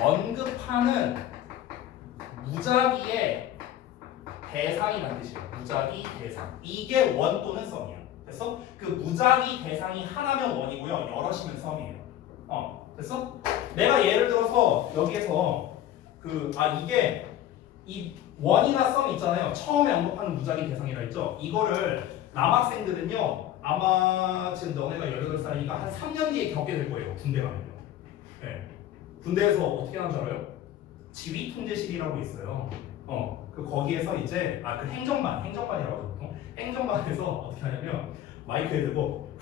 언급하는 무작위의 대상이라는 뜻이에요. 무작위 대상. 이게 원 또는 썸이야. 됐어? 그 무작위 대상이 하나면 원이고요. 여럿이면 썸이에요. 됐어? 내가 예를 들어서 여기에서 이게 이 원이나 썸 있잖아요. 처음에 언급하는 무작위 대상이라 했죠. 이거를 남학생들은요. 아마 지금 너네가 18살이니까 한 3년 뒤에 겪게 될 거예요. 군대 가면요. 네. 군대에서 어떻게 하는 줄 알아요? 지휘통제실이라고 있어요. 거기에서 이제 그 행정반이라고 하죠. 보통 행정반에서 어떻게 하냐면 마이크에 대고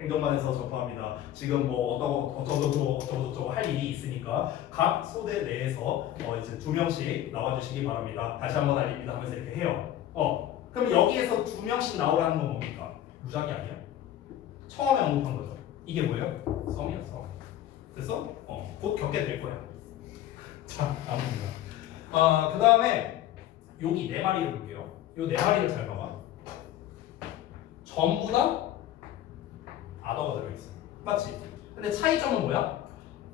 행정반에서 접합니다. 지금 뭐 어쩌고저쩌고 할 일이 있으니까 각 소대 내에서 이제 2명씩 나와주시기 바랍니다. 다시 한번 알립니다 하면서 이렇게 해요. 그럼 여기에서 2명씩 나오라는 건 뭡니까? 무작위 아니야? 처음에 언급한 거죠. 이게 뭐예요? 썸이야, 썸. 그래서 곧 겪게 될 거야. 자, 아무튼 그 다음에 여기 네 마리를 볼게요. 요 네 마리를 잘 봐봐. 전부 다 아더가 들어있어. 맞지? 근데 차이점은 뭐야?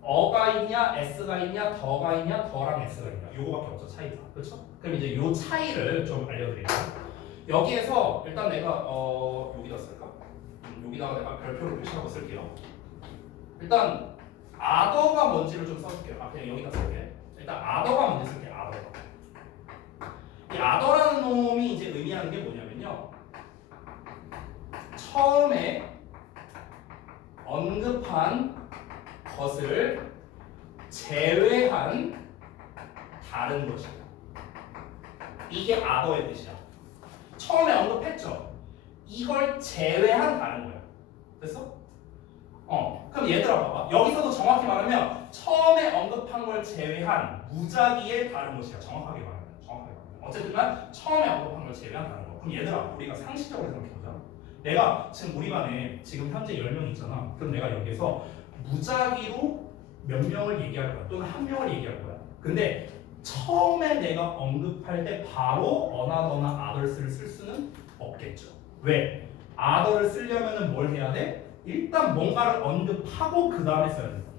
어가 있냐, s가 있냐, 더가 있냐, 더랑 s가 있냐. 요거밖에 없죠, 차이가. 그렇죠? 그럼 이제 요 차이를 좀 알려드릴게요. 여기에서 일단 내가 여기다 쓸까? 여기다가 내가 별표를 표시하고 쓸게요. 일단 아더가 뭔지를 좀 써줄게요. 그냥 여기다 쓸게. 일단 아더가 뭔지 쓸게. 아더. 이 아더라는 놈이 이제 의미하는 게 뭐냐면요. 처음에 언급한 것을 제외한 다른 것이다. 이게 아더의 뜻이야. 처음에 언급했죠. 이걸 제외한 다른 거야. 됐어? 그럼 얘들아 봐봐. 여기서도 정확히 말하면 처음에 언급한 걸 제외한 무작위의 다른 것이야. 정확하게 말하면. 어쨌든 간 처음에 언급한 걸 제외한 다른 거. 그럼 얘들아 우리가 상식적으로 생각해보자. 내가 지금 우리 반에 지금 현재 10명 있잖아. 그럼 내가 여기서 무작위로 몇 명을 얘기할 거야. 또는 한 명을 얘기할 거야. 근데 처음에 내가 언급할 때 바로 어나더나 아더스를 쓸 수는 없겠죠. 왜? 아더를 쓰려면은 뭘 해야 돼? 일단 뭔가를 언급하고 그 다음에 써야 된다.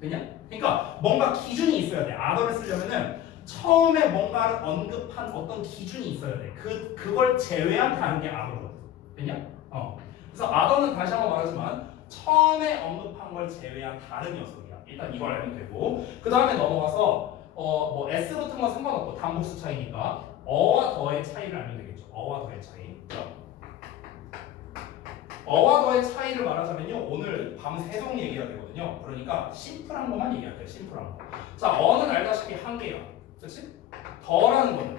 되냐? 그러니까 뭔가 기준이 있어야 돼. 아더를 쓰려면은 처음에 뭔가를 언급한 어떤 기준이 있어야 돼. 그걸 제외한 다른 게 아더거든. 되냐? 그래서 아더는 다시 한번 말하지만 처음에 언급한 걸 제외한 다른 녀석이야. 일단 이걸 알면 되고 그 다음에 넘어가서 뭐 s 붙은 건 상관없고 단복수 차이니까 어와 더의 차이를 알면 되겠죠. 어와 더의 차이. 어와 더의 차이를 말하자면요. 오늘 밤새도록 얘기해야 되거든요. 그러니까 심플한 것만 얘기할게요. 심플한 거. 자, 어는 알다시피 한 개야. 그렇지? 더라는 거는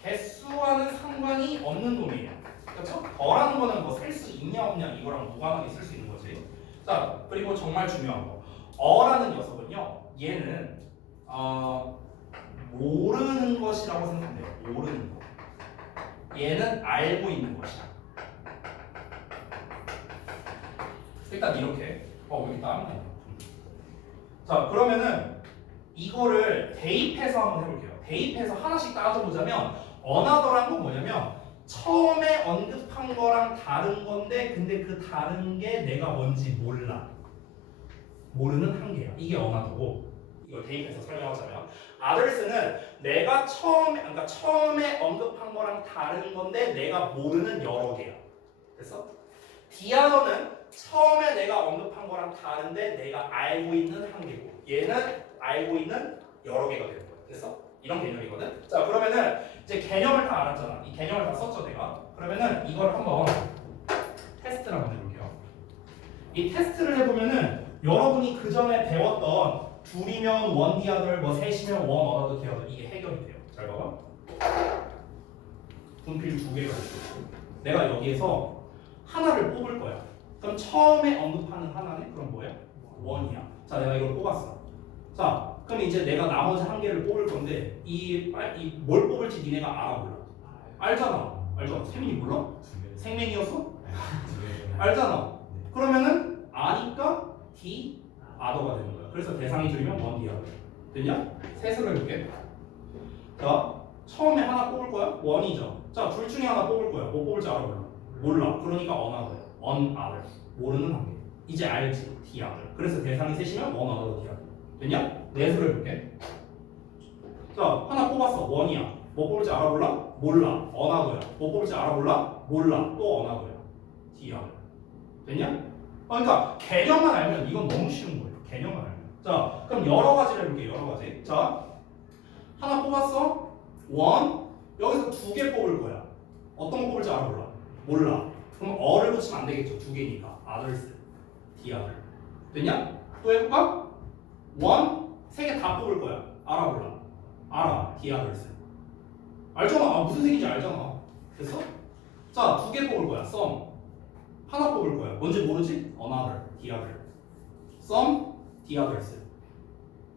개수와는 상관이 없는 놈이에요. 그렇죠? 더라는 거는 뭐 셀 수 있냐 없냐 이거랑 무관하게 쓸 수 있는 거지. 자, 그리고 정말 중요한 거. 어라는 녀석은요. 얘는 모르는 것이라고 생각해요. 모르는 거. 얘는 알고 있는 것이야. 일단 이렇게 여기 땀이네. 자, 그러면은 이거를 대입해서 한번 해볼게요. 대입해서 하나씩 따져보자면 어나더란 건 뭐냐면 처음에 언급한 거랑 다른 건데 근데 그 다른 게 내가 뭔지 몰라. 모르는 한계야. 이게 어나더고 이걸 대입해서 설명하자면 아더스는 내가 처음에 언급한 거랑 다른 건데 내가 모르는 여러 개야. 됐어? 디아더는 처음에 내가 언급한 거랑 다른데 내가 알고 있는 한계고 얘는 알고 있는 여러 개가 되는 거야. 됐어? 이런 개념이거든. 자, 그러면은 이제 개념을 다 알았잖아. 이 개념을 다 썼죠, 내가. 그러면은 이걸 한번 테스트를 한번 해볼게요. 이 테스트를 해보면은 여러분이 그 전에 배웠던 둘이면 원 디아들, 뭐 셋이면 원 어나더 디아들 이게 해결이 돼요. 잘 봐봐. 분필 2개가 있고 내가 여기에서 하나를 뽑을 거야. 그럼 처음에 언급하는 하나는 그럼 뭐야? 원이야. 자, 내가 이걸 뽑았어. 자, 그럼 이제 내가 나머지 한 개를 뽑을 건데 뭘 뽑을지 니네가 알아 몰라? 알잖아. 알죠? 세민이 몰라? 생맨이었어? 알잖아. 그러면은 아니까 D 아더가 되는 거야. 그래서 대상이 줄이면 원 D 아더. 됐냐? 셋으로 해볼게. 자, 처음에 하나 뽑을 거야? 원이죠. 자, 둘 중에 하나 뽑을 거야. 뭐 뽑을지 알아 몰라? 몰라. 그러니까 어나더야. on other. 모르는 관계. 이제 알지. D other. 그래서 대상이 셋이면 one other D other. 됐냐? 넷으로 해볼게. 자, 하나 뽑았어. 원이야. 뭐 뽑을지 알아볼라? 몰라. 어나더야. 뭐 뽑을지 알아볼라? 몰라. 또 어나더야. D야. 됐냐? 그러니까 개념만 알면 이건 너무 쉬운 거예요. 개념만 알면. 자, 그럼 여러 가지를 해볼게. 여러 가지. 자, 하나 뽑았어. 원. 여기서 두 개 뽑을 거야. 어떤 거 뽑을지 알아볼라? 몰라. 그럼 어를 붙이면 안 되겠죠. 두 개니까. others. D야들. 됐냐? 또 해볼까? 원. 세 개 다 뽑을 거야. 알아볼라. 알아. D야들스. 알잖아. 아, 무슨 색인지 알잖아. 됐어? 자, 두 개 뽑을 거야. some. 하나 뽑을 거야. 뭔지 모르지? another. D야들. some. D야들스.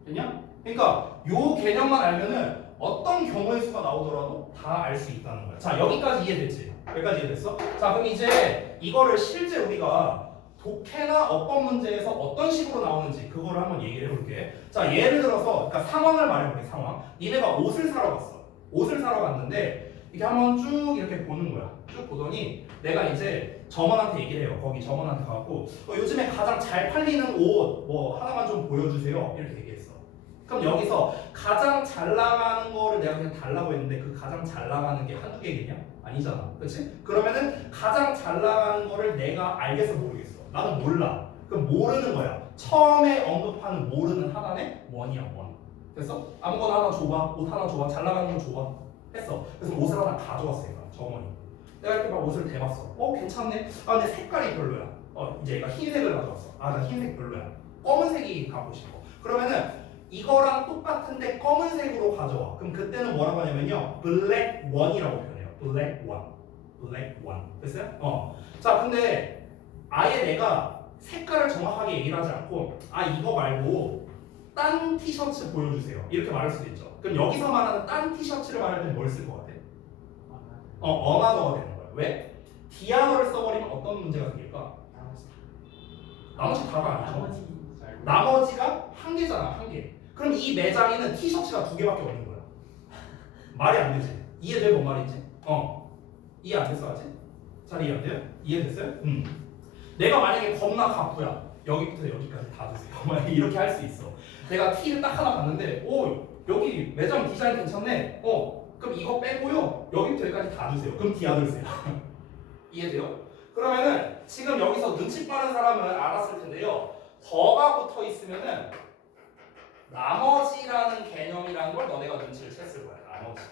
됐냐? 그러니까 요 개념만 알면은 어떤 경우의 수가 나오더라도 다 알 수 있다는 거야. 자, 여기까지 이해됐지? 여기까지 이해됐어? 자, 그럼 이제 이거를 실제 우리가 독해나 어법 문제에서 어떤 식으로 나오는지 그거를 한번 얘기를 해볼게. 자, 예를 들어서 그러니까 상황을 말해볼게. 상황. 니네가 옷을 사러 갔어. 옷을 사러 갔는데 이렇게 한번 쭉 이렇게 보는 거야. 쭉 보더니 내가 이제 점원한테 얘기를 해요. 거기 점원한테 가갖고 요즘에 가장 잘 팔리는 옷 뭐 하나만 좀 보여주세요. 이렇게 얘기했어. 그럼 여기서 가장 잘 나가는 거를 내가 그냥 달라고 했는데 그 가장 잘 나가는 게 한두 개겠냐? 아니잖아. 그렇지? 그러면은 가장 잘 나가는 거를 내가 알겠어 모르겠어? 나는 몰라. 그럼 모르는 거야. 처음에 언급하는 모르는 하나의 원이야. 원. 됐어? 아무거나 하나 줘봐. 옷 하나 줘봐. 잘 나가는 거 줘봐. 했어. 그래서 옷을 하나 가져왔어 얘가. 정원이. 내가 이렇게 막 옷을 대봤어. 괜찮네. 아 근데 색깔이 별로야. 이제 얘가 흰색을 가져왔어. 아 나 흰색 별로야. 검은색이 갖고 싶어. 그러면은 이거랑 똑같은데 검은색으로 가져와. 그럼 그때는 뭐라고 하냐면요. black one이라고 표현해요. black one. black one. 됐어요? 자, 근데 아예 내가 색깔을 정확하게 얘기를 하지 않고 이거 말고 딴 티셔츠 보여주세요. 이렇게 말할 수도 있죠. 그럼 여기서 말하는 딴 티셔츠를 말할 때는 뭘 쓸 것 같아? 어나더가 되는 거야. 왜? 디아너를 써버리면 어떤 문제가 생길까? 나머지 다가 아니죠. 나머지가 한 개잖아. 한 개. 그럼 이 매장에는 티셔츠가 두 개밖에 없는 거야. 말이 안 되지. 이해돼? 뭔 말인지? 이해 안 됐어 아직? 잘 이해 안 돼요? 이해됐어요? 내가 만약에 겁나 갑부야. 여기부터 여기까지 다 주세요. 만약에 이렇게 할 수 있어. 내가 티를 딱 하나 봤는데 여기 매장 디자인 괜찮네. 그럼 이거 빼고요. 여기부터 여기까지 다 주세요. 그럼 디아들세요. 이해돼요? 그러면은 지금 여기서 눈치 빠른 사람은 알았을 텐데요. 더가 붙어 있으면은 나머지라는 개념이라는 걸 너네가 눈치를 챘을 거야. 나머지.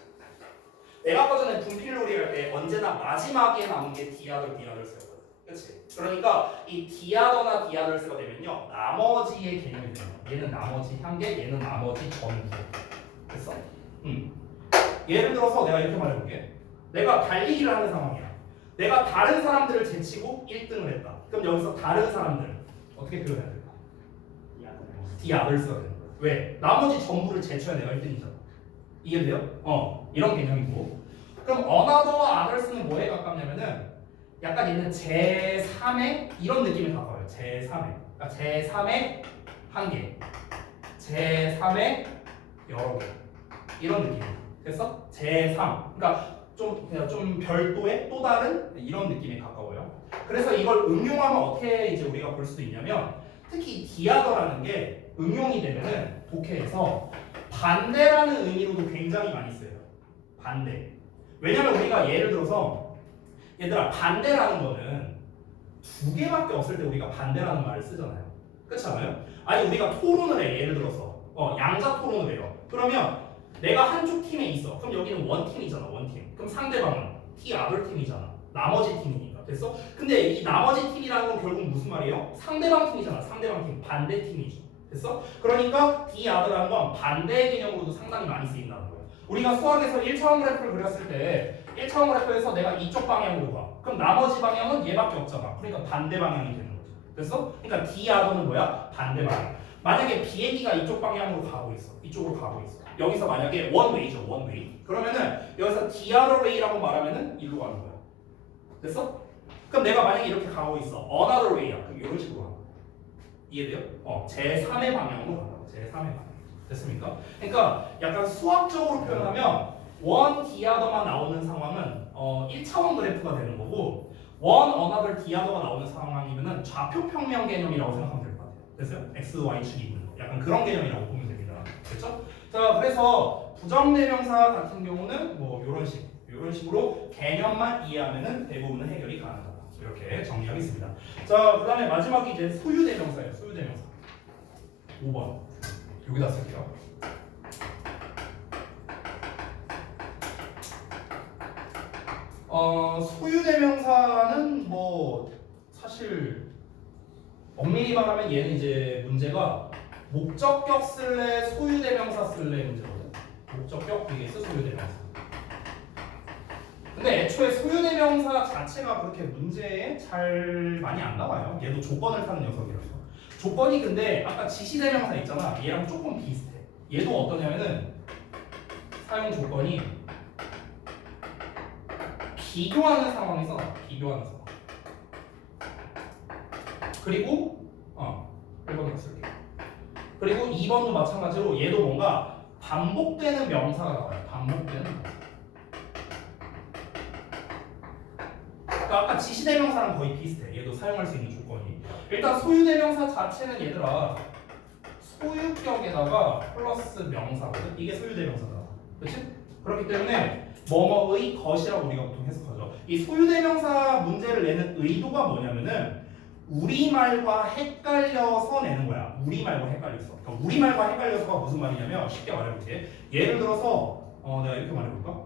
내가 아까 전에 분필놀이 할 때 언제나 마지막에 남은 게 디아들스였거든. 그렇지? 그러니까 이 디아더나 디아들스가 되면요. 나머지의 개념이 돼요. 얘는 나머지 한 개, 얘는 나머지 전개. 됐어? 예를 들어서 내가 이렇게 말해볼게. 내가 달리기를 하는 상황이야. 내가 다른 사람들을 제치고 1등을 했다. 그럼 여기서 다른 사람들 어떻게 표현해야 될까? 디아들스가 되는 거야. 왜? 나머지 전부를 제쳐야 내가 1등이잖아. 이해돼요? 이런 개념이고. 그럼 어나더와 아더스는 뭐에 가깝냐면은 약간 얘는 제3의 이런 느낌에 가까워요. 제3의. 그러니까 제3의 한 개, 제3의 여러 개 이런 느낌이에요. 됐어? 제3. 그러니까 좀 별도의 또 다른 이런 느낌에 가까워요. 그래서 이걸 응용하면 어떻게 이제 우리가 볼 수도 있냐면 특히 디아더라는 게 응용이 되면은 독해에서 반대라는 의미로도 굉장히 많이 써요. 반대. 왜냐면 우리가 예를 들어서 얘들아 반대라는 거는 두 개밖에 없을 때 우리가 반대라는 말을 쓰잖아요. 그렇지 않아요? 아니 우리가 토론을 해. 예를 들어서 양자 토론을 해요. 그러면 내가 한쪽 팀에 있어. 그럼 여기는 원팀이잖아. 원팀. 그럼 상대방은 T아들 팀이잖아. 나머지 팀이니까. 됐어? 근데 이 나머지 팀이라는 건 결국 무슨 말이에요? 상대방 팀이잖아. 상대방 팀. 반대 팀이죠. 됐어? 그러니까 D아들라는 건 반대 개념으로도 상당히 많이 쓰인다는 거예요. 우리가 수학에서 1차원 그래프를 그렸을 때 1차원 그래프에서 내가 이쪽 방향으로 가. 그럼 나머지 방향은 얘밖에 없잖아. 그러니까 반대 방향이 되는 거죠. 됐어? 그러니까 D아들은 뭐야? 반대 방향. 만약에 비행기가 이쪽 방향으로 가고 있어. 이쪽으로 가고 있어. 여기서 만약에 원웨이죠. 원웨이. 그러면은 여기서 Dother way라고 말하면은 일로 가는 거야. 됐어? 그럼 내가 만약에 이렇게 가고 있어. Another way야. 그럼 이런 식으로 가는 거야. 이해돼요? 제3의 방향으로 간다고. 제3의 방향. 됐습니까? 그러니까 약간 수학적으로 표현하면 원 디아더만 나오는 상황은 1차원 그래프가 되는 거고 원 another 디아더가 나오는 상황이면은 좌표 평면 개념이라고 생각하면 될 것 같아요. 됐어요? x, y 축이 있는 거. 약간 그런 개념이라고 보면 됩니다. 됐죠? 자, 그래서 부정대명사 같은 경우는 뭐 이런 식으로 개념만 이해하면은 대부분은 해결이 가능하다. 이렇게 정리하겠습니다. 자, 그다음에 마지막이 이제 소유대명사예요. 소유대명사. 5번 여기다 쓸게요. 소유대명사는 뭐 사실 엄밀히 말하면 얘는 이제 문제가 목적격 쓸래 소유대명사 쓸래 문제거든. 목적격 vs 소유대명사. 근데 애초에 소유대명사 자체가 그렇게 문제에 잘 많이 안 나와요. 얘도 조건을 타는 녀석이라서. 조건이 근데 아까 지시대명사 있잖아. 얘랑 조금 비슷해. 얘도 어떠냐면은 사용 조건이 비교하는 상황에서 비교하는 상황. 그리고 1번으로 쓸게요. 그리고 2번도 마찬가지로 얘도 뭔가 반복되는 명사가 나와요. 반복되는 명사. 그러니까 아까 지시대명사랑 거의 비슷해. 얘도 사용할 수 있는 조건이. 일단 소유대명사 자체는 얘들아 소유격에다가 플러스 명사거든. 이게 소유대명사다. 그렇지? 그렇기 때문에 뭐뭐의 것이라고 우리가 보통 해석하죠. 이 소유대명사 문제를 내는 의도가 뭐냐면은 우리말과 헷갈려서 내는 거야. 우리말과 헷갈려서. 그러니까 우리말과 헷갈려서가 무슨 말이냐면 쉽게 말해볼게. 예를 들어서 내가 이렇게 말해볼까?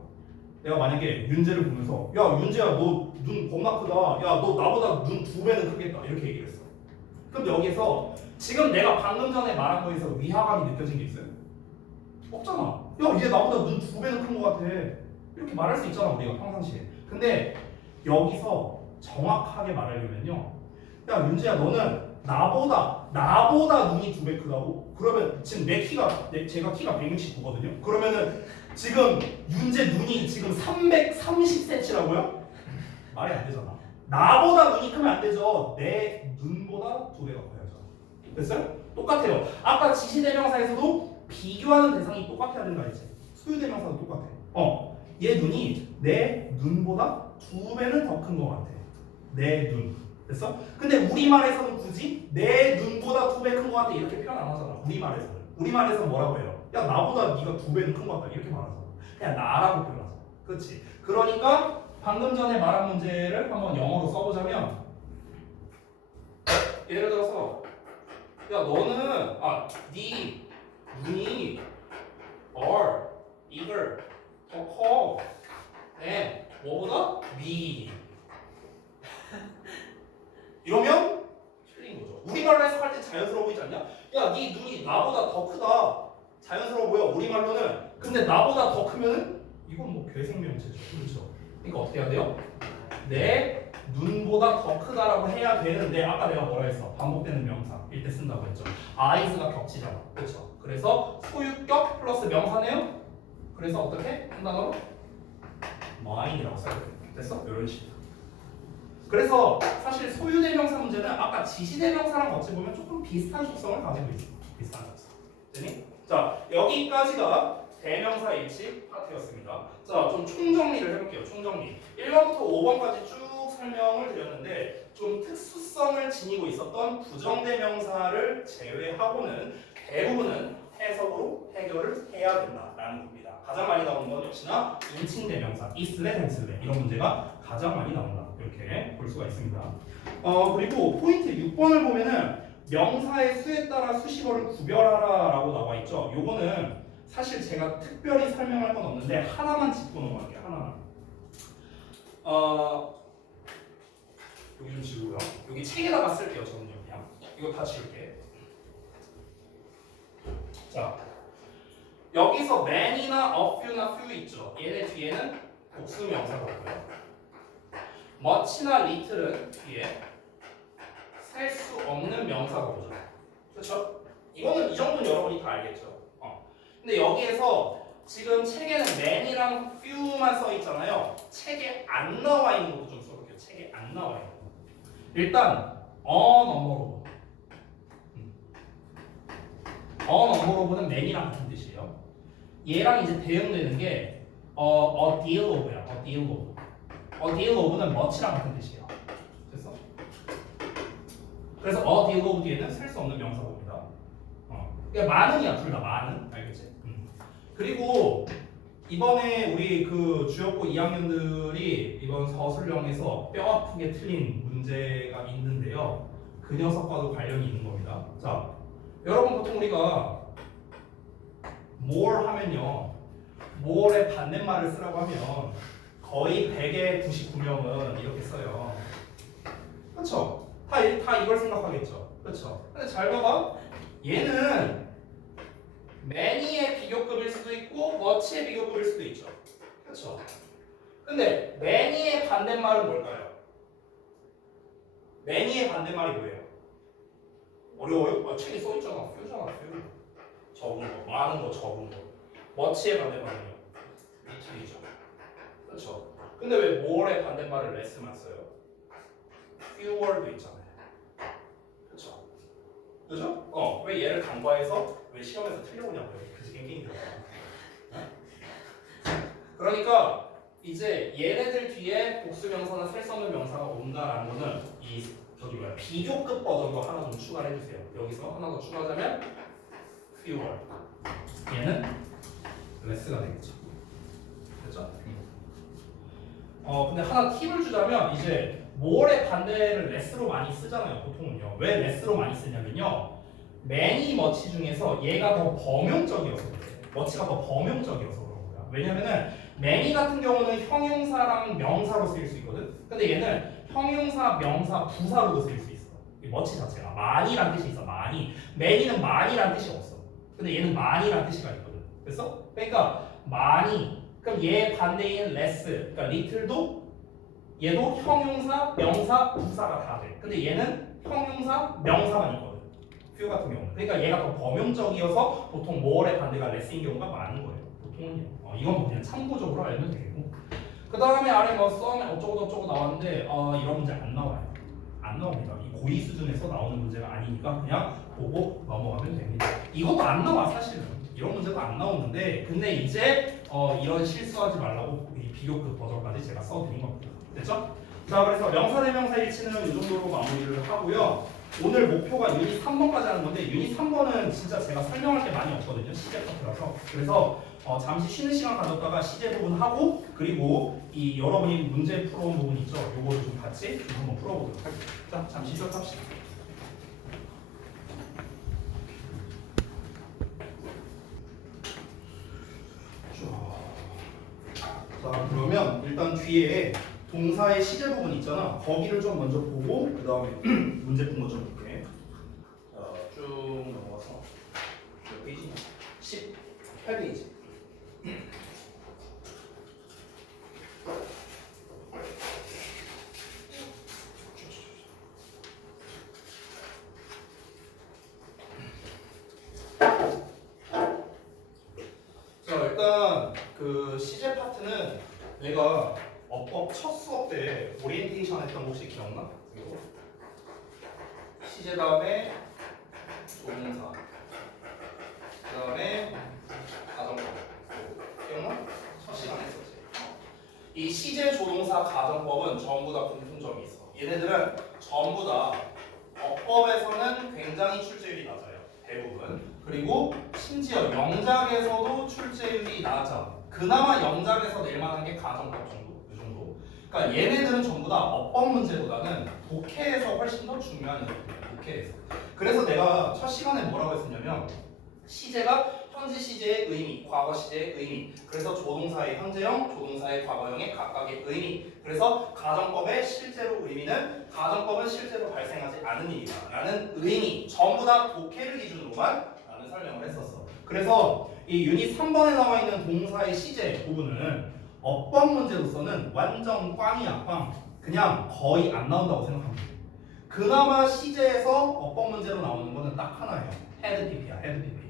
내가 만약에 윤재를 보면서 야 윤재야 너 눈 겁나 크다. 야 너 나보다 눈 2배는 크겠다. 이렇게 얘기를 했어. 그럼 여기서 지금 내가 방금 전에 말한 거에서 위화감이 느껴진 게 있어요? 없잖아. 야 얘 나보다 눈 2배는 큰 거 같아. 이렇게 말할 수 있잖아 우리가 평상시에. 근데 여기서 정확하게 말하려면요. 야 윤재야 너는 나보다 눈이 2배 크다고? 그러면 지금 제가 키가 169거든요. 그러면은 지금 윤재 눈이 지금 330cm라고요? 말이 안 되잖아. 나보다 눈이 크면 안 되죠. 내 눈보다 2배가 커야죠. 됐어요? 똑같아요. 아까 지시대명사에서도 비교하는 대상이 똑같아야 된다 했지. 소유대명사도 똑같아. 얘 눈이 내 눈보다 2배는 더 큰 것 같아. 내 눈. 됐어? 근데 우리말에서는 굳이 내 눈보다 2배 큰 것 같아 이렇게 표현 안 하잖아. 우리말에서는 뭐라고 해요? 야 나보다 네가 2배는 큰 것 같다 이렇게 말하잖아. 그냥 나라고 표현하잖아. 그렇지? 그러니까 방금 전에 말한 문제를 한번 영어로 써보자면 예를 들어서 야 너는 네 눈이 are bigger 더 커. 네, 뭐보다? me. 이러면 틀린 거죠. 우리말로 해석할 때 자연스러워 보이지 않냐? 야, 네 눈이 나보다 더 크다. 자연스러워 보여. 우리말로는. 근데 나보다 더 크면은 이건 뭐 괴생명체죠. 그렇죠? 그러니까 어떻게 해야 돼요? 내 눈보다 더 크다라고 해야 되는데 아까 내가 뭐라 했어? 반복되는 명사일 때 쓴다고 했죠. eyes가 겹치잖아. 그렇죠? 그래서 소유격 플러스 명사네요. 그래서 어떻게? 한 단어로? mine이라고 써야 돼. 됐어? 이런 식으로. 그래서 사실 소유대명사 문제는 아까 지시대명사랑 어찌 보면 조금 비슷한 속성을 가지고 있습니다. 비슷한 속성. 됐니? 자, 여기까지가 대명사 일치 파트였습니다. 자, 좀 총정리를 해볼게요. 총정리. 1번부터 5번까지 쭉 설명을 드렸는데 좀 특수성을 지니고 있었던 부정대명사를 제외하고는 대부분은 해석으로 해결을 해야 된다라는 겁니다. 가장 많이 나오는 건 역시나 인칭대명사, 있을래, 됐을래 이런 문제가 가장 많이 나온다. 이렇게 볼 수가 있습니다. 그리고 포인트 6번을 보면은 명사의 수에 따라 수식어를 구별하라라고 나와 있죠. 요거는 사실 제가 특별히 설명할 건 없는데 하나만 짚고 넘어갈게요. 하나만. 여기 좀 지우고요. 여기 책에다가 쓸게요. 저는 그냥 이거 다 지울게. 자, 여기서 man이나 a few나 few 있죠. 얘네 뒤에는 복수 명사가 있고요. much나 little은 뒤에 셀 수 없는 명사가 오죠. 그렇죠? 이거는 이 정도는 여러분이 다 알겠죠. 근데 여기에서 지금 책에는 man이랑 few만 써 있잖아요. 책에 안 나와 있는 것도 좀 써볼게요. 책에 안 나와 있는 거. 일단 unnumerable. unnumerable는 man이랑 같은 뜻이에요. 얘랑 이제 대응되는 게 a deal of야. a deal of. a deal of는 much랑 같은 뜻이에요. 됐어? 그래서 a deal of 뒤에는 셀 수 없는 명사 봅니다. 그러니까 많은이야 둘 다 많은. 알겠지? 그리고 이번에 우리 그 주역고 2학년들이 이번 서술형에서 뼈 아프게 틀린 문제가 있는데요. 그 녀석과도 관련이 있는 겁니다. 자, 여러분 보통 우리가 more 하면요. more의 반대말을 쓰라고 하면 거의 100의 99명은 이렇게 써요. 그렇죠? 다 이걸 생각하겠죠. 그렇죠? 근데 잘 봐봐. 얘는 many의 비교급일 수도 있고 much의 비교급일 수도 있죠. 그렇죠? 근데 many의 반대말은 뭘까요? many의 반대말이 뭐예요? 어려워요? 책에 써있잖아. few잖아. few. 적은 거, 많은 거, 적은 거. much의 반대말은요? little이죠. 그렇죠? 근데 왜 more의 반대말을 less만 써요? fewer도 있잖아요. 그렇죠? 그죠? 왜 얘를 간과해서 왜 시험에서 틀려오냐고요? 그래서 깽깽이 들어가. 그러니까 이제 얘네들 뒤에 복수명사나 셀수없는 명사가 온다라는 거는 이 비교급 버전도 하나 좀 추가를 해주세요. 여기서 하나 더 추가하자면 fewer. 얘는 less가 되겠죠. 됐죠? 근데 하나 팁을 주자면 이제 more의 반대를 less로 많이 쓰잖아요. 보통은요. 왜 less로 많이 쓰냐면요. many, much 중에서 얘가 더 범용적이어서 그래요. much가 더 범용적이어서 그런 거야. 왜냐면은 many 같은 경우는 형용사랑 명사로 쓰일 수 있거든. 근데 얘는 형용사, 명사, 부사로도 쓰일 수 있어. 이 much 자체가 많이란 뜻이 있어. 많이. many는 많이란 뜻이 없어. 근데 얘는 많이란 뜻이가 있거든. 그래서 그러니까 많이. 그럼 얘 반대인 less, 그러니까 little도 얘도 형용사, 명사, 부사가 다 돼. 근데 얘는 형용사, 명사만 있거든. few 같은 경우는. 그러니까 얘가 더 범용적이어서 보통 more의 반대가 less인 경우가 많은 거예요. 보통은요. 이건 그냥 참고적으로 알면 되고. 그 다음에 아래 뭐 썸에 어쩌고 나왔는데 이런 문제 안 나와요. 안 나옵니다. 이 고의 수준에서 나오는 문제가 아니니까 그냥 보고 넘어가면 됩니다. 이것도 안 나와 사실은. 이런 문제도 안 나오는데 근데 이제 이런 실수하지 말라고 이 비교급 버전까지 제가 써드린 겁니다. 됐죠? 자, 그래서 명사 대명사 일치는 이 정도로 마무리를 하고요. 오늘 목표가 유닛 3번까지 하는 건데 유닛 3번은 진짜 제가 설명할 게 많이 없거든요. 시제 파트라서. 그래서 잠시 쉬는 시간 가졌다가 시제 부분 하고 그리고 이 여러분이 문제 풀어온 부분 있죠. 요거를 좀 같이 좀 한번 풀어보도록 할게요. 자, 잠시 쉬었합시다. 자, 그러면 일단 뒤에 동사의 시제 부분 있잖아. 거기를 좀 먼저 보고 그 다음에 문제 푼 거 좀 볼게. 자, 쭉 넘어가서 몇 페이지? 18페이지. 자, 일단 그 시제 파트는 내가 어법 첫 수업 때 오리엔테이션 했던 거 혹시 기억나? 이거 시제 다음에 조동사 그 다음에 가정법 기억나? 첫 시간에 했었지. 이 시제 조동사 가정법은 전부 다 공통점이 있어. 얘네들은 전부 다 어법에서는 굉장히 출제율이 낮아요. 대부분. 그리고 심지어 영작에서도 출제율이 낮아. 그나마 영작에서 낼 만한 게 가정법 정도. 이 정도. 그러니까 얘네들은 전부 다 어법 문제보다는 독해에서 훨씬 더 중요한 애들이에요. 독해에서. 그래서 내가 첫 시간에 뭐라고 했었냐면 시제가 현재 시제의 의미, 과거 시제의 의미. 그래서 조동사의 현재형, 조동사의 과거형의 각각의 의미. 그래서 가정법의 실제로 의미는 가정법은 실제로 발생하지 않은 일이다 라는 의미. 전부 다 독해를 기준으로만 라는 설명을 했었어. 그래서 이 유닛 3번에 나와 있는 동사의 시제 부분은 어법 문제로서는 완전 꽝이야, 꽝. 그냥 거의 안 나온다고 생각하면 돼. 그나마 시제에서 어법 문제로 나오는 거는 딱 하나예요. 헤드 PP야, 헤드 PP.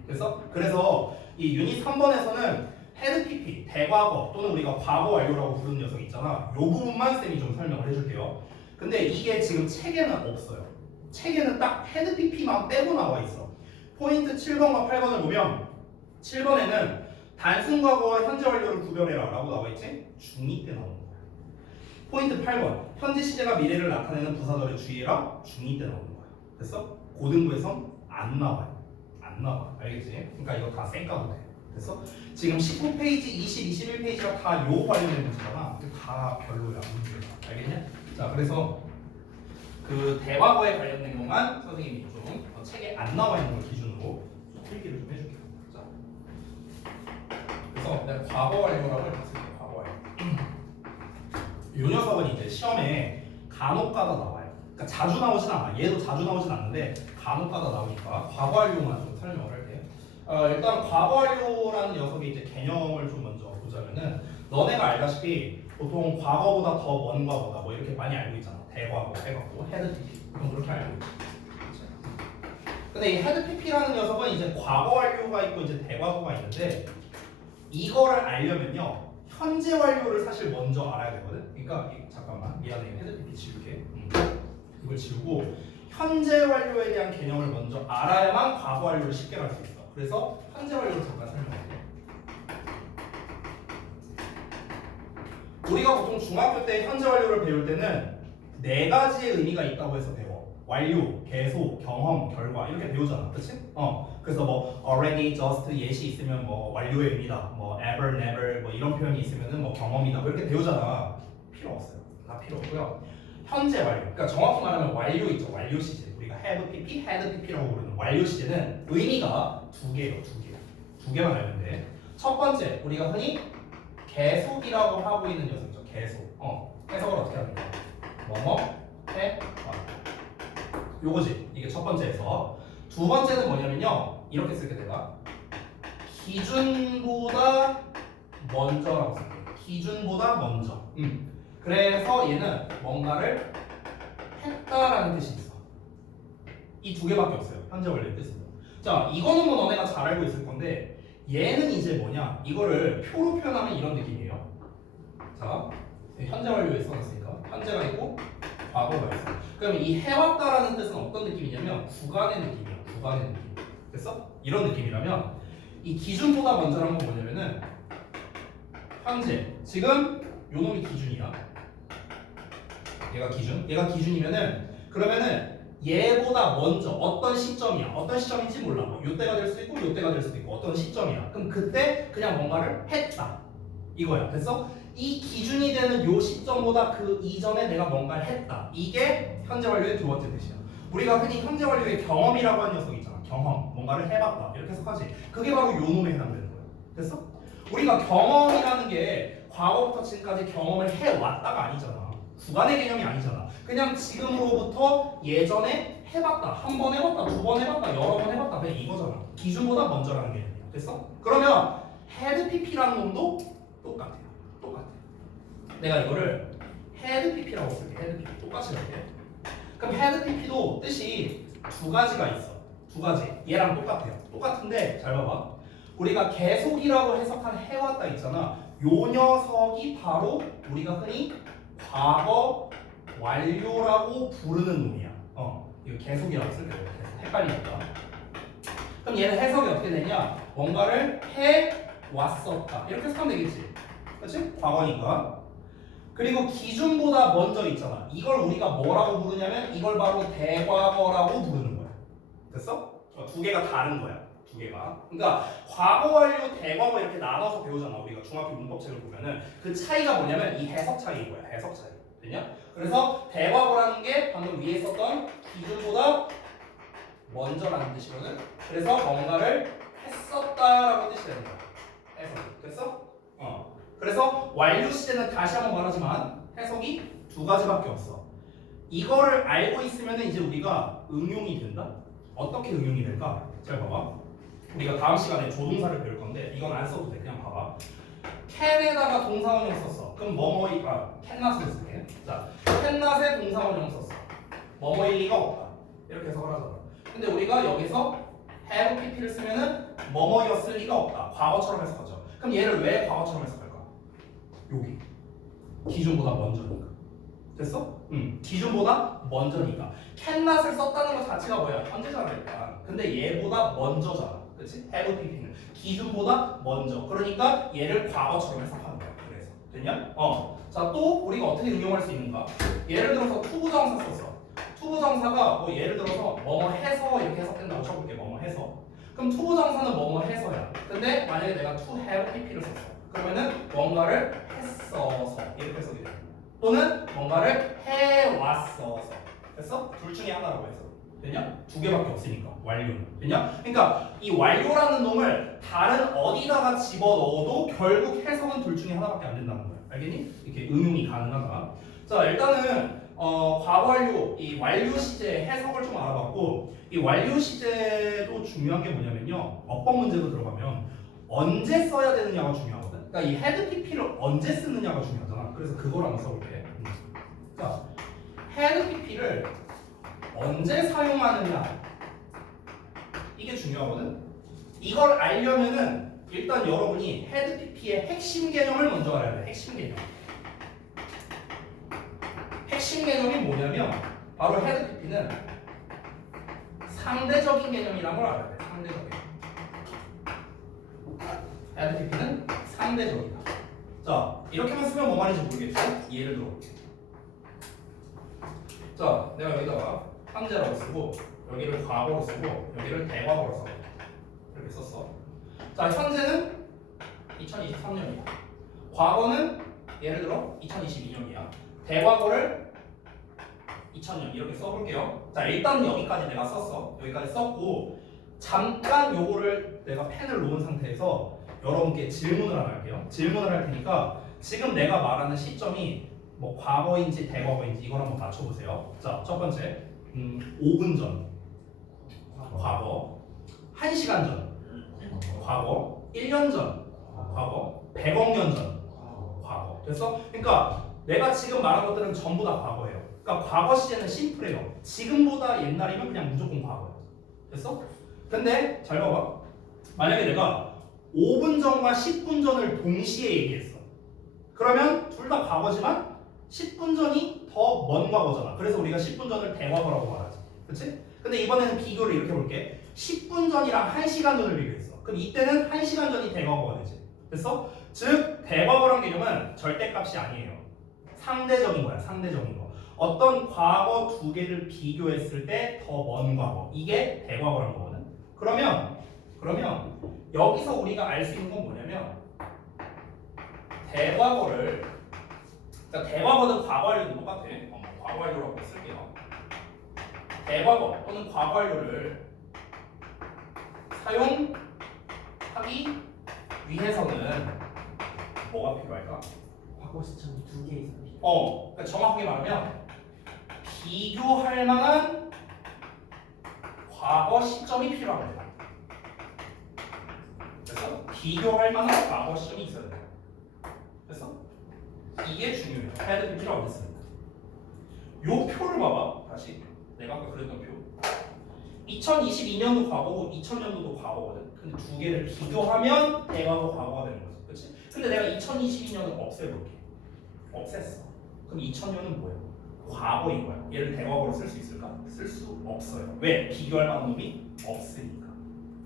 그래서 이 유닛 3번에서는 헤드 PP, 대과거 또는 우리가 과거 완료라고 부르는 녀석 있잖아. 요 부분만 쌤이 좀 설명을 해줄게요. 근데 이게 지금 책에는 없어요. 책에는 딱 헤드 PP만 빼고 나와 있어. 포인트 7번과 8번을 보면 7번에는 단순 과거와 현재 완료를 구별해라 라고 나와 있지? 중2 때 나오는 거야. 포인트 8번 현재 시제가 미래를 나타내는 부사절에 주의해라. 중2 때 나오는 거야. 됐어? 고등부에선 안 나와요. 안 나와. 알겠지? 그러니까 이거 다 쌩까도 돼. 됐어? 지금 19페이지, 20, 21페이지가 다 요 관련된 문제잖아. 다 별로야. 문제가. 알겠냐? 자, 그래서 그 대과거에 관련된 것만 선생님이 좀 책에 안 나와 있는 걸 기준으로 좀 필기를 좀 해줄게요. 자, 그래서 내가 과거 완료라고 했을게요. 과거 완료. 이 녀석은 이제 시험에 간혹가다 나와요. 그러니까 자주 나오진 않아. 얘도 자주 나오진 않는데 간혹가다 나오니까 과거 완료만 좀 설명을 할게요. 일단 과거 완료라는 녀석의 이제 개념을 좀 먼저 보자면은 너네가 알다시피 보통 과거보다 더 먼 과거다 뭐 이렇게 많이 알고 있잖아. 대과거 해갖고 헤드 PP 그럼 그렇게 알고 있지. 근데 이 헤드 PP라는 녀석은 이제 과거 완료가 있고 이제 대과거가 있는데 이거를 알려면요 현재 완료를 사실 먼저 알아야 되거든. 그러니까 잠깐만 미안해 헤드 PP 지울게. 이걸 지우고 현재 완료에 대한 개념을 먼저 알아야만 과거 완료를 쉽게 갈 수 있어. 그래서 현재 완료를 잠깐 설명할게. 우리가 보통 중학교 때 현재 완료를 배울 때는 네 가지의 의미가 있다고 해서 배워. 완료, 계속, 경험, 결과 이렇게 배우잖아, 그렇지? 그래서 뭐 already, just, yes이 있으면 뭐 완료의 의미다, 뭐 ever, never 뭐 이런 표현이 있으면은 뭐 경험이다, 뭐 이렇게 배우잖아. 필요 없어요. 다 필요 없고요. 현재 완료, 그러니까 정확히 말하면 완료 있죠, 완료 시제. 우리가 have pp, had pp라고 부르는 완료 시제는 의미가 두 개예요, 두 개. 두 개만 알면 돼. 첫 번째, 우리가 흔히 계속이라고 하고 있는 녀석이죠, 계속. 해석을 어떻게 하는 거야? 뭐뭐 해 요거지. 이게 첫 번째에서 두 번째는 뭐냐면요 이렇게 쓸게 내가 기준보다 먼저라고 쓸게. 기준보다 먼저. 그래서 얘는 뭔가를 했다라는 뜻이 있어. 이 두 개밖에 없어요. 현재 완료의 뜻은. 자, 이거는 뭐 너네가 잘 알고 있을 건데 얘는 이제 뭐냐 이거를 표로 표현하면 이런 느낌이에요. 자, 현재 완료에 써놨으니까 현재가 있고 과거가 있어. 그럼 이 해왔다라는 뜻은 어떤 느낌이냐면 구간의 느낌이야. 구간의 느낌. 됐어? 이런 느낌이라면 이 기준보다 먼저라는 건 뭐냐면은 현재 지금 요 놈이 기준이야. 얘가 기준. 얘가 기준이면은 그러면은 얘보다 먼저 어떤 시점이야. 어떤 시점인지 몰라. 뭐 요때가 될 수도 있고 요때가 될 수도 있고 어떤 시점이야. 그럼 그때 그냥 뭔가를 했다. 이거야. 됐어? 이 기준이 되는 요 시점보다 그 이전에 내가 뭔가를 했다. 이게 현재 완료의 두 번째 뜻이야. 우리가 흔히 현재 완료의 경험이라고 하는 녀석이 있잖아. 경험. 뭔가를 해봤다. 이렇게 해석하지. 그게 바로 요 놈에 해당되는 거야. 됐어? 우리가 경험이라는 게 과거부터 지금까지 경험을 해왔다가 아니잖아. 구간의 개념이 아니잖아. 그냥 지금으로부터 예전에 해봤다. 한 번 해봤다. 두 번 해봤다. 여러 번 해봤다. 그냥 이거잖아. 기준보다 먼저라는 개념이야. 됐어? 그러면 had pp라는 놈도 똑같아요. 똑같아. 내가 이거를 had pp라고 쓸게. had pp 똑같이 할게. 그럼 had pp도 뜻이 두 가지가 있어. 두 가지. 얘랑 똑같아요. 똑같은데 잘 봐봐. 우리가 계속이라고 해석한 해왔다 있잖아. 요 녀석이 바로 우리가 흔히 과거 완료라고 부르는 놈이야. 이거 계속이라고 쓸게. 계속 헷갈리니까. 그럼 얘는 해석이 어떻게 되냐? 뭔가를 해 왔었다. 이렇게 해석하면 되겠지. 그렇지? 과거니까. 그리고 기준보다 먼저 있잖아. 이걸 우리가 뭐라고 부르냐면 이걸 바로 대과거라고 부르는 거야. 됐어? 두 개가 다른 거야. 두 개가. 그러니까 과거 완료, 대과거 이렇게 나눠서 배우잖아. 우리가 중학교 문법책을 보면은 그 차이가 뭐냐면 이 해석 차이인 거야. 해석 차이. 됐냐? 그래서 대과거라는 게 방금 위에 썼던 기준보다 먼저라는 뜻이거든. 그래서 뭔가를 했었다라고 뜻이 되는 거야. 해석. 됐어? 그래서 완료 시제는 다시 한번 말하지만 해석이 두 가지밖에 없어. 이거를 알고 있으면 이제 우리가 응용이 된다. 어떻게 응용이 될까? 잘 봐봐. 우리가 다음 시간에 조동사를 배울 건데 이건 안 써도 돼. 그냥 봐봐. can에다가 동사원형 썼어. 그럼 뭐뭐이 cannot을 쓸게. 자, cannot에 동사원형 썼어. 뭐뭐일 리가 없다. 이렇게 해석을 하잖아. 근데 우리가 여기서 have pp를 쓰면은 뭐뭐였을 리가 없다. 과거처럼 해석하죠. 그럼 얘를 왜 과거처럼 해석할까? 여기 기준보다 먼저니까. 됐어? 기준보다 먼저니까. cannot을 썼다는 것 자체가 뭐야? 현재잖아 일단. 근데 얘보다 먼저잖아. 그렇지? have pp는 기준보다 먼저. 그러니까 얘를 과거처럼 해석하는 거야. 그래서 됐냐? 자, 또 우리가 어떻게 응용할 수 있는가? 예를 들어서 투부정사 썼어. 투부정사가 뭐 예를 들어서 뭐뭐 해서 이렇게 해석된다고 쳐볼게. 뭐뭐 해서. 그럼 그럼 투부정사는 뭐뭐 해서야. 근데 만약에 내가 to have pp를 썼어. 그러면은 뭔가를 했어서 이렇게 해석이 되는 거야. 또는 뭔가를 해왔어서. 됐어? 둘 중에 하나라고 해서. 되냐? 두 개밖에 없으니까 완료는. 되냐? 그러니까 이 완료라는 놈을 다른 어디다가 집어넣어도 결국 해석은 둘 중에 하나밖에 안 된다는 거야. 알겠니? 이렇게 응용이 가능하다. 자, 일단은 과거 완료, 이 완료 시제 해석을 좀 알아봤고, 이 완료 시제도 중요한 게 뭐냐면요. 어법 문제로 들어가면 언제 써야 되느냐가 중요하거든. 그러니까 이 head pp를 언제 쓰느냐가 중요하잖아. 그래서 그걸 한번 써볼게. 자, head pp를 언제 사용하느냐 이게 중요하거든. 이걸 알려면은 일단 여러분이 head pp의 핵심 개념을 먼저 알아야 돼. 핵심 개념. 핵심 개념이 뭐냐면 바로 head pp는 상대적인 개념이란 걸 알아야 돼. 상대적인. head pp는 상대적이다. 자, 이렇게만 쓰면 뭐 말인지 모르겠죠? 예를 들어. 자, 내가 여기다가 현재라고 쓰고 여기를 과거로 쓰고 여기를 대과거로 써. 이렇게 썼어. 자, 현재는 2023년이야. 과거는 예를 들어 2022년이야. 대과거를 2000년 이렇게 써볼게요. 자, 일단 여기까지 내가 썼어. 여기까지 썼고 잠깐 요거를 내가 펜을 놓은 상태에서 여러분께 질문을 하나 할게요. 질문을 할 테니까 지금 내가 말하는 시점이 뭐 과거인지 대과거인지 이걸 한번 맞춰보세요. 자, 첫 번째 5분 전 과거, 1시간 전 과거, 1년 전 과거, 100억 년 전 과거. 됐어? 그러니까 내가 지금 말한 것들은 전부 다 과거예요. 그러니까 과거 시제는 심플해요. 지금보다 옛날이면 그냥 무조건 과거예요. 됐어? 근데 잘 봐봐. 만약에 내가 5분 전과 10분 전을 동시에 얘기했어. 그러면 둘 다 과거지만 10분 전이 더 먼 과거잖아. 그래서 우리가 10분 전을 대과거라고 말하지. 그치? 근데 이번에는 비교를 이렇게 볼게. 10분 전이랑 1시간 전을 비교했어. 그럼 이때는 1시간 전이 대과거가 되지. 됐어? 즉 대과거란 개념은 절대값이 아니에요. 상대적인 거야. 상대적인 거. 어떤 과거 두 개를 비교했을 때 더 먼 과거. 이게 대과거란 거거든. 그러면 여기서 우리가 알 수 있는 건 뭐냐면 대과거를, 그러니까 대과거든 과거 완료도 똑같아. 과거 완료라고 쓸게요. 대과거 또는 과거 완료를 사용하기 위해서는 뭐가 필요할까? 과거 시점이 두 개 이상 필요. 그러니까 정확하게 말하면 비교할 만한 과거 시점이 필요합니다. 그래서 비교할 만한 과거 시점이 있어야 돼요. 그래서 이게 중요해요. 헤드 pp를 언제 씁니다. 요 표를 봐봐. 다시 내가 아까 그랬던 표. 2022년도 과거고 2000년도도 과거거든. 근데 두 개를 비교하면 대과거 과거가 되는 거지. 그렇지? 근데 내가 2022년을 없애볼게. 없앴어. 그럼 2000년은 뭐야? 과거인 거야. 얘를 대과거로 쓸 수 있을까? 쓸 수 없어요. 왜? 비교할 만한 놈이 없으니까.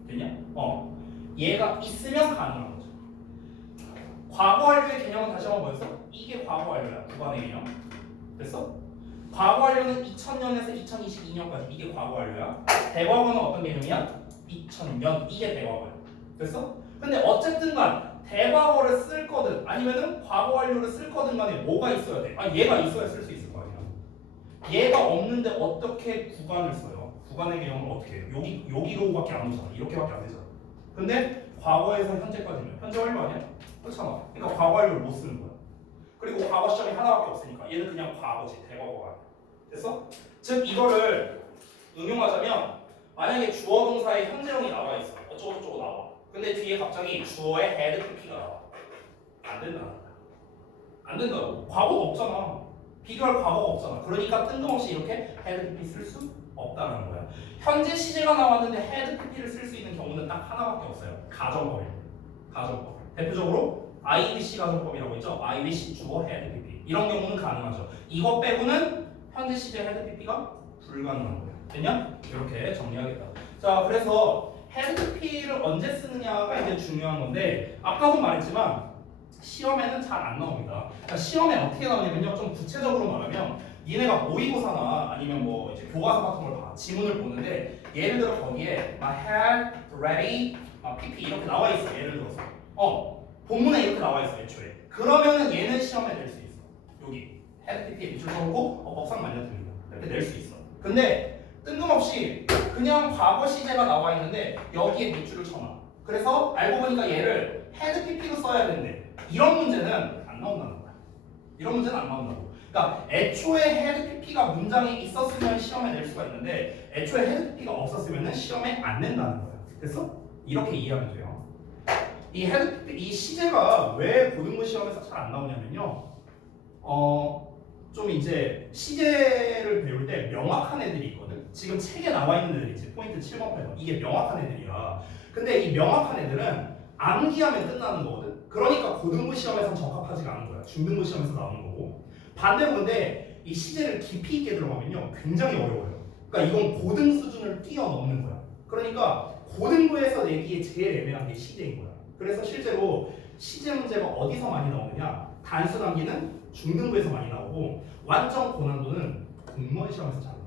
됐냐? 얘가 있으면 가능한 거죠. 과거 완료의 개념은 다시 한번 뭐였어? 이게 과거 완료야. 주관의 개념. 됐어? 과거 완료는 2000년에서 2022년까지 이게 과거 완료야. 대과거는 어떤 개념이야? 2000년 이게 대과거야. 됐어? 근데 어쨌든간 대과거를 쓸 거든 아니면은 과거 완료를 쓸 거든 간에 뭐가 있어야 돼? 얘가 있어야 쓸 수 있을 거 아니야. 얘가 없는데 어떻게 구간을 써요? 구간의 개념을 어떻게 해요? 여기로밖에 안 오잖아. 이렇게밖에 안 되잖아. 근데 과거에서 현재까지는 현재 완료 아니야? 그렇잖아. 그러니까 과거 완료를 못 쓰는 거야. 그리고 과거 시점이 하나밖에 없으니까 얘는 그냥 과거지. 대과거가 아니야. 됐어? 즉 이거를 응용하자면 만약에 주어 동사의 현재형이 나와 있어. 어쩌고저쩌고 나와. 근데 뒤에 갑자기 주어의 head pp가 나와. 안 된다는 거야. 안 된다고. 과거가 없잖아. 비교할 과거가 없잖아. 그러니까 뜬금없이 이렇게 head pp 쓸 수 없다는 거야. 현재 시제가 나왔는데 head pp를 쓸 수 있는 경우는 딱 하나밖에 없어요. 가정법이에요. 가정법. 대표적으로 I wish 가정법이라고 있죠. I wish 주어 head pp. 이런 경우는 가능하죠. 이거 빼고는 현재 시제 head pp가 불가능한 거예요. 됐냐? 이렇게 정리하겠다. 자, 그래서 head pp를 언제 쓰느냐가 이제 중요한 건데 아까도 말했지만 시험에는 잘 안 나옵니다. 그러니까 시험에 어떻게 나오냐면요. 좀 구체적으로 말하면 얘네가 모의고사나 아니면 뭐 이제 교과서 같은 걸 봐. 지문을 보는데 예를 들어 거기에 my head ready, PP 이렇게 나와 있어. 예를 들어서 본문에 이렇게 나와 있어 애초에. 그러면은 얘는 시험에 낼 수 있어. 여기 have PP에 밑줄 쳐놓고 법상 만년됩니다. 이렇게 낼 수 있어. 근데 뜬금없이 그냥 과거 시제가 나와 있는데 여기에 밑줄을 쳐놔. 그래서 알고 보니까 얘를 had PP로 써야 되는데 이런 문제는 안 나온다는 거야. 이런 문제는 안 나온다고. 그러니까 애초에 had PP가 문장에 있었으면 시험에 낼 수가 있는데 애초에 had PP가 없었으면 시험에 안 낸다는 거야. 됐어? 이렇게 이해하면 돼요. 이 had PP, 이 시제가 왜 고등부 시험에서 잘 안 나오냐면요. 좀 이제 시제를 배울 때 명확한 애들이 있거든. 지금 책에 나와 있는 애들이지. 포인트 7번 8번. 이게 명확한 애들이야. 근데 이 명확한 애들은 암기하면 끝나는 거거든. 그러니까 고등부 시험에선 적합하지가 않은 거야. 중등부 시험에서 나오는 거고. 반대로 근데 이 시제를 깊이 있게 들어가면요 굉장히 어려워요. 그러니까 이건 고등 수준을 뛰어넘는 거야. 그러니까 고등부에서 내기에 제일 애매한 게 시제인 거야. 그래서 실제로 시제 문제가 어디서 많이 나오느냐, 단수 암기는 중등부에서 많이 나오고 완전 고난도는 공무원 시험에서 잘 나와요.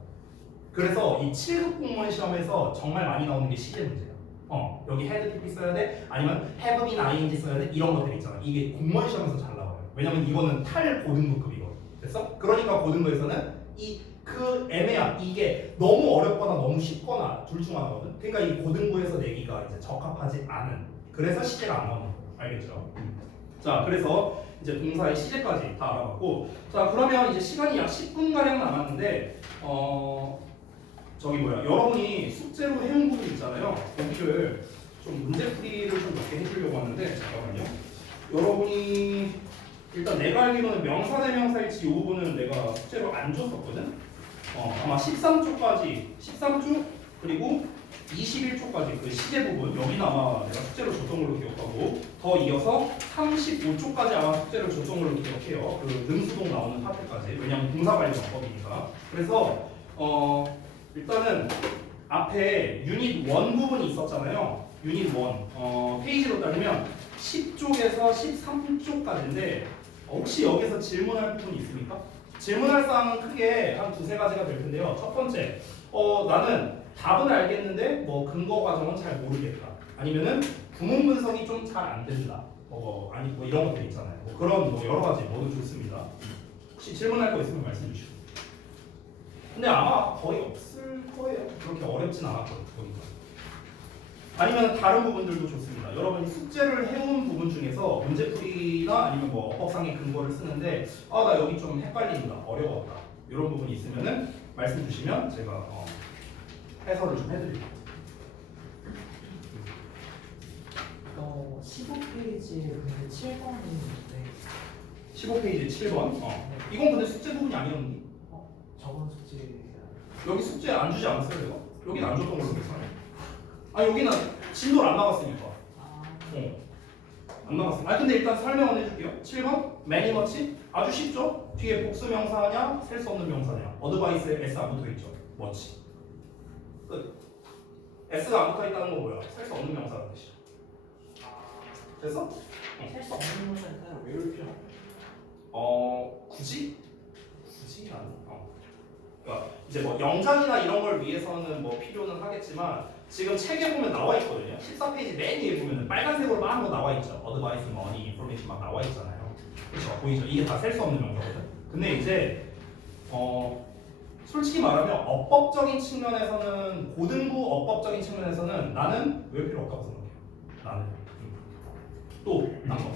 그래서 이 7급 공무원 시험에서 정말 많이 나오는 게 시제 문제야. 여기 had PP 써야 돼? 아니면 have been ing 써야 돼? 이런 것들 있잖아. 이게 공무원 시험에서 잘 나와요. 왜냐면 이거는 탈고등부급이거든. 됐어? 그러니까 고등부에서는 그 애매한 이게 너무 어렵거나 너무 쉽거나 둘 중 하나거든. 그러니까 이 고등부에서 내기가 이제 적합하지 않은. 그래서 시제가 안 나오는 거예요. 알겠죠? 자, 그래서 이제 동사의 시제까지 다 알아봤고, 자 그러면 이제 시간이 약 10분 가량 남았는데 여러분이 숙제로 해온 부분 있잖아요. 거기를 좀 문제풀이를 좀 몇 개 해주려고 하는데 잠깐만요. 여러분이 일단 내가 알기로는 명사대명사일치 이 부분은 내가 숙제로 안 줬었거든. 아마 13초까지 13초 그리고 21초까지 그 시제 부분 여기는 아마 내가 숙제로 줬던 걸로 기억하고 더 이어서 35초까지 아마 숙제를 줬던 걸로 기억해요. 그 능수동 나오는 파트까지. 왜냐면 동사관리법이니까. 그래서 일단은 앞에 유닛 1 부분이 있었잖아요. 유닛 1 페이지로 따르면 10쪽에서 13쪽까지인데 혹시 여기서 질문할 부분이 있습니까? 질문할 사항은 크게 한 두세 가지가 될 텐데요. 첫 번째, 나는 답은 알겠는데 뭐 근거 과정은 잘 모르겠다. 아니면은 구문 분석이 좀 잘 안 된다. 아니 뭐 이런 것들 있잖아요. 뭐 그런 뭐 여러 가지 뭐든 좋습니다. 혹시 질문할 거 있으면 말씀해 주시고. 근데 아마 거의 없을 거예요. 그렇게 어렵진 않았거든요. 보니까. 아니면 다른 부분들도 좋습니다. 여러분이 숙제를 해온 부분 중에서 문제풀이나 아니면 뭐 어법상의 근거를 쓰는데 나 여기 좀 헷갈린다, 어려웠다 이런 부분이 있으면은 말씀 주시면 제가 해설을 좀 해드릴게요. 15페이지에 근데 7번이 있는데 15페이지 7번. 이건 근데 숙제 부분이 아니었니? 저번 숙제 여기 숙제 안 주지 않았어요, 내가? 여긴 안 줬던 걸로 기억하네. 여기는 진도를 안 나갔으니까. 안 나갔어. 근데 일단 설명을 해줄게요. 7번 매니머치 아주 쉽죠? 뒤에 복수 명사냐, 셀 수 없는 명사냐. 어드바이스에 S 안 붙어 있죠. 머치. 끝. S가 안 붙어 있다는 건 뭐야? 셀 수 없는 명사라는 뜻이야. 됐어? 셀수 없는 문제는 따로 외울 필요 없어요. 굳이 나는. 그러니까 이제 뭐 영상이나 이런 걸 위해서는 뭐 필요는 하겠지만 지금 책에 보면 나와 있거든요. 14페이지 맨 위에 보면 빨간색으로 막 뭐 나와 있죠. 어드바이스, 머니, 인포메이션 막 나와 있잖아요. 그렇죠? 보이죠? 이게 다 셀 수 없는 명사거든. 근데 이제 솔직히 말하면 어법적인 측면에서는 고등부 어법적인 측면에서는 나는 왜 필요 없다고 생각해요. 나는 또 난거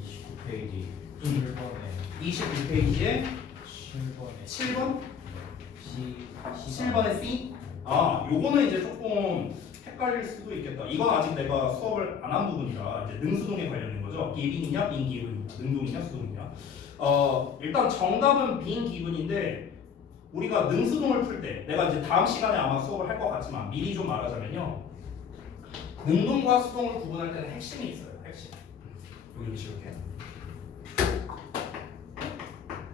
29페이지 7번에 29페이지에 7번에 7번? C 7번에 C? 요거는 이제 조금 헷갈릴 수도 있겠다. 이건 아직 내가 수업을 안 한 부분이라 이제 능수동에 관련된 거죠. giving이냐, being given이냐, 능동이냐, 수동이냐. 일단 정답은 being given인데 우리가 능수동을 풀 때 내가 이제 다음 시간에 아마 수업을 할 것 같지만 미리 좀 말하자면요. 능동과 수동을 구분할 때는 핵심이 있어요. 핵심. 여기 이렇게.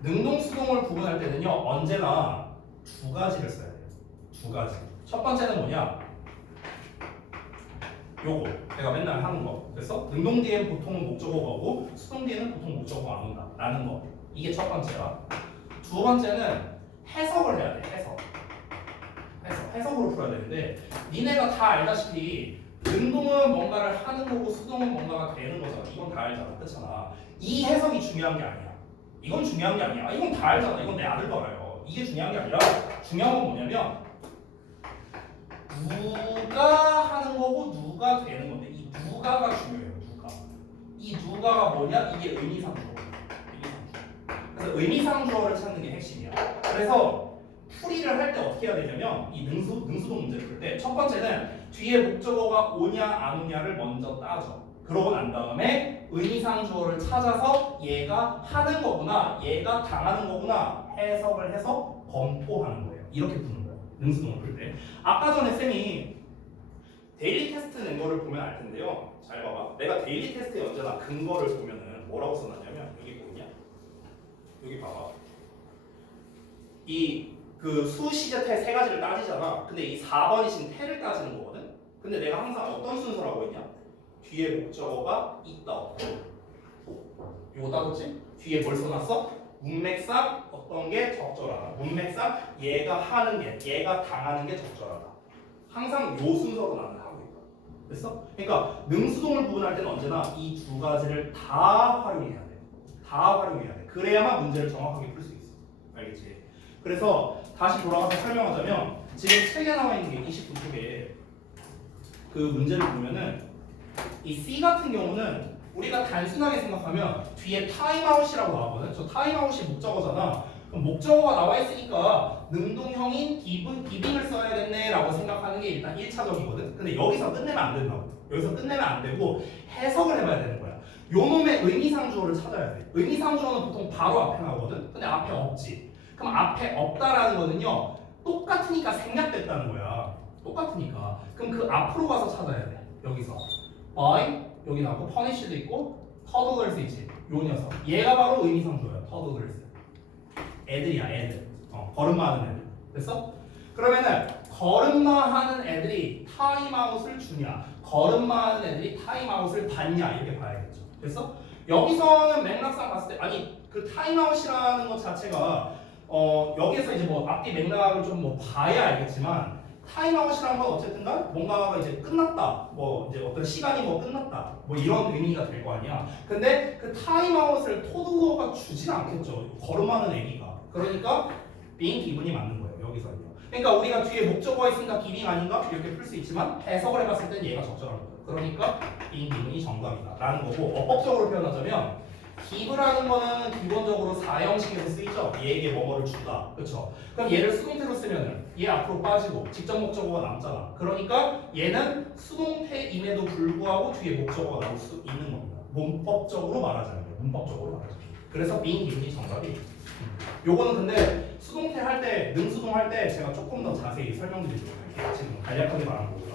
능동, 수동을 구분할 때는요. 언제나 두 가지를 써야 돼요. 두 가지. 첫 번째는 뭐냐? 요거 내가 맨날 하는 거. 그래서 능동 뒤에는 보통은 목적어가 오고 수동 뒤에는 보통 목적어가 안 온다 라는 거. 이게 첫 번째야. 두 번째는 해석을 해야 돼. 해석. 해석으로 풀어야 되는데 니네가 다 알다시피 능동은 뭔가를 하는 거고 수동은 뭔가가 되는 거잖아. 이건 다 알잖아. 그렇잖아. 이 해석이 중요한 게 아니야. 이건 중요한 게 아니야. 이건 다 알잖아. 이건 내 아들도 알아요. 이게 중요한 게 아니라 중요한 건 뭐냐면 누가 하는 거고 누가 되는 건데 이 누가가 중요해요. 누가. 이 누가가 뭐냐? 이게 의미상주어. 그래서 의미상주어를 찾는 게 핵심이야. 그래서 풀이를 할 때 어떻게 해야 되냐면 이 능수동 문제를 풀 때 첫 번째는 뒤에 목적어가 오냐 안 오냐를 먼저 따져. 그러고 난 다음에 의미상주어를 찾아서 얘가 하는 거구나, 얘가 당하는 거구나 해석을 해서 검토하는 거예요. 이렇게 푸는 거예요. 능수동을 풀 때. 아까 전에 쌤이 데일리 테스트 낸 거를 보면 알 텐데요. 잘 봐봐. 내가 데일리 테스트에 언제나 근거를 보면은 뭐라고 써놨냐면 여기 보이냐? 여기 봐봐. 이 그 수시제태 세 가지를 따지잖아. 근데 이 4번이신 태를 따지는 거거든. 근데 내가 항상 어떤 순서라고 했냐? 뒤에 목적어가 있다 없다. 이거 따졌지? 뒤에 뭘 써놨어? 문맥상 어떤 게 적절하다. 문맥상 얘가 하는 게, 얘가 당하는 게 적절하다. 항상 요 순서로 나는 하고 있다. 됐어? 그러니까 능수동을 구분할 때는 언제나 이 두 가지를 다 활용해야 돼. 다 활용해야 돼. 그래야만 문제를 정확하게 풀 수 있어. 알겠지? 그래서 다시 돌아가서 설명하자면 지금 책에 나와 있는 게 29쪽에 그 문제를 보면은 이 C 같은 경우는 우리가 단순하게 생각하면 뒤에 타임아웃이라고 나오거든. 저 타임아웃이 목적어잖아. 그럼 목적어가 나와 있으니까 능동형인 기빙을 써야겠네 라고 생각하는 게 일단 1차적이거든. 근데 여기서 끝내면 안 된다고. 여기서 끝내면 안 되고 해석을 해봐야 되는 거야. 요 놈의 의미상주어를 찾아야 돼. 의미상주어는 보통 바로 앞에 나오거든. 근데 앞에 없지. 그럼 앞에 없다라는 거는요. 똑같으니까 생략됐다는 거야. 똑같으니까. 그럼 그 앞으로 가서 찾아야 돼. 여기서. by 여기 나오고 punish도 있고 toddlers 있지. 요 녀석. 얘가 바로 의미상주어야. toddlers. 애들이야, 애들. 걸음마하는 애들. 됐어? 그러면은 걸음마하는 애들이 타임아웃을 주냐, 걸음마하는 애들이 타임아웃을 받냐 이렇게 봐야겠죠. 됐어? 여기서는 맥락상 봤을 때 아니 그 타임아웃이라는 것 자체가 여기에서 이제 뭐 앞뒤 맥락을 좀 뭐 봐야 알겠지만 타임아웃이라는 건 어쨌든간 뭔가가 이제 끝났다, 뭐 이제 어떤 시간이 뭐 끝났다, 뭐 이런 의미가 될 거 아니야. 근데 그 타임아웃을 토드워가 주진 않겠죠. 걸음하는 애기가. 그러니까 being given이 맞는 거예요. 여기서는요. 그러니까 우리가 뒤에 목적어가 있으니까 giving 아닌가 이렇게 풀 수 있지만 해석을 해봤을 땐 얘가 적절한 거죠. 그러니까 being given이 정답이다라는 거고 어법적으로 표현하자면 give라는 거는 기본적으로 4형식에서 쓰이죠. 얘에게 뭐뭐를 주다. 그렇죠? 그럼 얘를 수동태로 쓰면은 얘 앞으로 빠지고 직접 목적어가 남잖아. 그러니까 얘는 수동태임에도 불구하고 뒤에 목적어가 나올 수 있는 겁니다. 문법적으로 말하자면 문법적으로 말하자면. 그래서 being given이 정답이. 요거는 근데 수동태 할 때, 능수동 할 때 제가 조금 더 자세히 설명드리도록 할게요. 지금 간략하게 말한 거고요.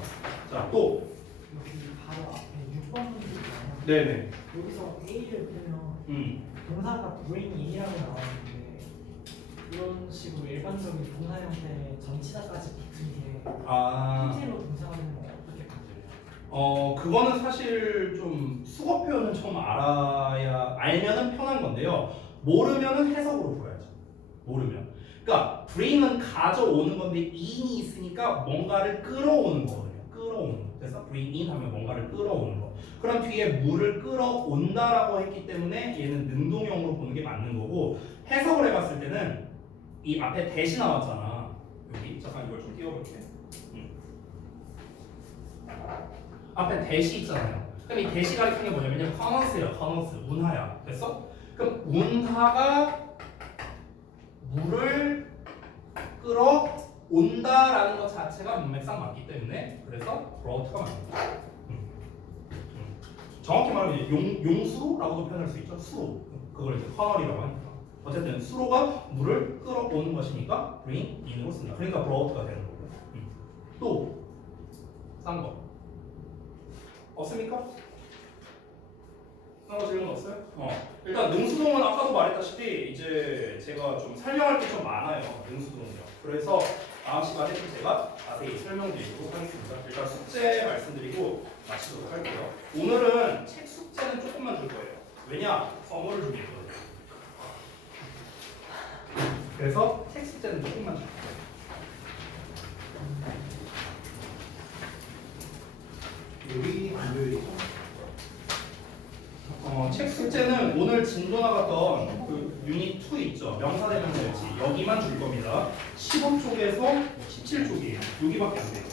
자, 또 여기 바로 앞에 6번 문제 있잖아요. 네네. 여기서 A를 빼면 동사가 bring in이라고 나왔는데 이런 식으로 일반적인 동사 형태의 전치사까지 붙은 게 실제로 동사가 되는 건 어떻게 만들어요? 그거는 사실 좀 수거 표현을 좀 알면은 편한 건데요. 모르면은 해석으로 풀어야죠. 모르면. 그러니까 bring은 가져오는 건데 in이 있으니까 뭔가를 끌어오는 거거든요. 끌어오는 거. 그래서 bring in 하면 뭔가를 끌어오는 거. 그럼 뒤에 물을 끌어온다라고 했기 때문에 얘는 능동형으로 보는 게 맞는 거고 해석을 해봤을 때는 이 앞에 대시 나왔잖아. 여기 잠깐 이걸 좀 띄워볼게. 앞에 대시 있잖아요. 그럼 이 대시 가리키는 게 뭐냐면요. 커너스예요. 커너스. 운하야. 됐어? 그럼 운하가 물을 끌어온다라는 것 자체가 문맥상 맞기 때문에 그래서 brought가 맞습니다. 정확히 말하면 용수로라고도 표현할 수 있죠. 수로. 그걸 이제 커널이라고 하니까. 어쨌든 수로가 물을 끌어오는 것이니까 bring in으로 쓴다. 그러니까 brought가 되는 거고요. 또 싼 거. 없습니까? 딴 거 질문 없어요? 일단 능수동은 아까도 말했다시피 이제 제가 좀 설명할 게 좀 많아요. 능수동은요. 그래서 다음 시간에 좀 제가 자세히 설명드리도록 하겠습니다. 일단 숙제 말씀드리고 마치도록 할게요. 오늘은 책 숙제는 조금만 줄 거예요. 왜냐? 선물을 준비했거든요. 그래서 책 숙제는 조금만 줄 거예요. 책 숙제는 오늘 진도 나갔던 그 유닛 2 있죠. 명사대명사였지. 여기만 줄 겁니다. 15쪽에서 17쪽이에요. 여기밖에 안 돼요.